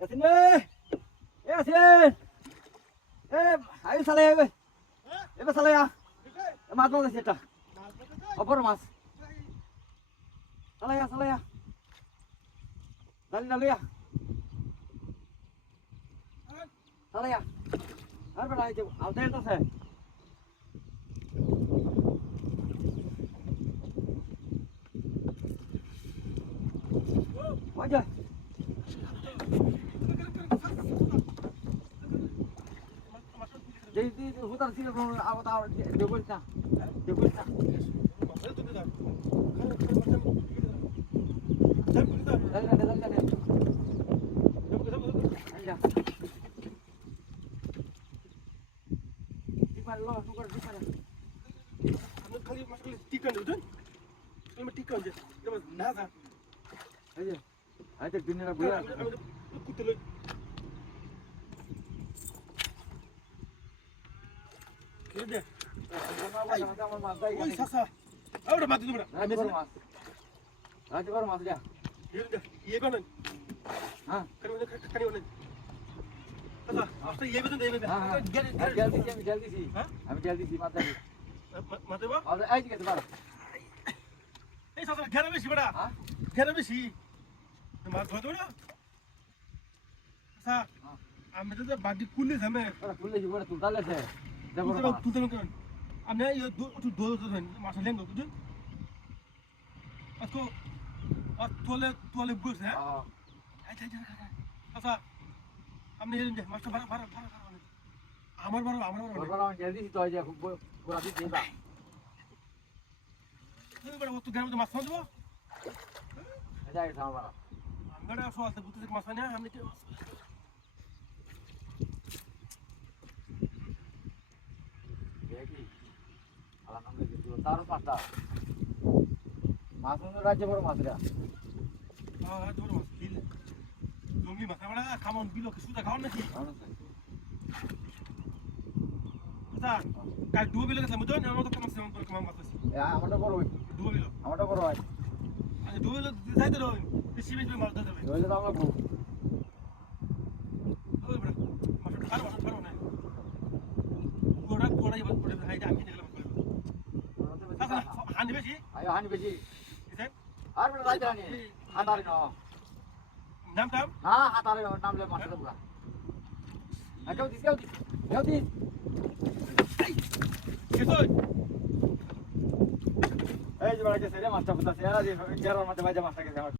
Yasin ơi. Yasin. Ayo saleh ơi. Ebe saleh ya. Maç মাছ আছে এটা। অপর মাছ। saleh ya. Dali dali ya. saleh ya. আর বড় আইছে আউতে আছে। Aja. Jadi hutan sini kalau awak tahu debus na. Dale. Aja. Di mana lo? Tukar di mana? Kali masuk tikan tu kan? Ini tikan je. Dia mas nasa. Aja. Aja dunia buaya. Kuteloi. Kira. Oi sasa. Awak dah mati tu mana? Raja baru mas dia. Iya kan? Hah? Kan mana? Sasa. Apa iya betul dia betul. Jaldi sih. Kami jaldi sih mata ni. Mati apa? Ada aja kita baru. Sasa gara besi bada. Gara besi. Mas ধরে না sir আমি তো বাড়ি কুলে থামে কুলে জীবনে তুলতালে সে তুলতে কেন আমি একটু দোল মাছ লেন বুঝুন আজকে তোলে বুঝ হ্যাঁ আচ্ছা আপনি মাছটা ভাড়া আমার ভাড়া জলদি তো আজ পুরা দিন দিবা তুমি বড় তো গ্রামে মাছ খাওয়া দেবো এটা এটা আমার আমরা আসো আসতে বুঝতে মাছ না আমি কি দেখি আলাদা নামে দিও তার পাতা মাছ রাজ্য বড় মাছ রে হ্যাঁ বড় মাছ বিল জঙ্গি মাছ আমরা খামন বিল কি সুদা খাওন নাকি আচ্ছা কাল দুটো বিল গেছে মুজন আমার তো মাছ সেমন করে কম মাছ আছে আমারটা বড় হই দুটো বিল আমারটা বড় হয় আচ্ছা দুটো বিল যাইতে রইন বেশি মাছ দিতে হবে রইলে তো আমরা খুব ওই বড় মাছ ছাড়ো না গোড়া এবার পড়ে হাইটা আমি দেখলাম আচ্ছা হানি বেশি আয়ো হানি বেশি এসে আর বড় রাইতে রানি হাতারে ন নাম হ্যাঁ হাতারে নাম লে মাছটা পুরা কেউ দিস এই যে বড় কে সেরে মাছটা পুতা সেরা যে গেরার মধ্যে বাজে মাছটা কে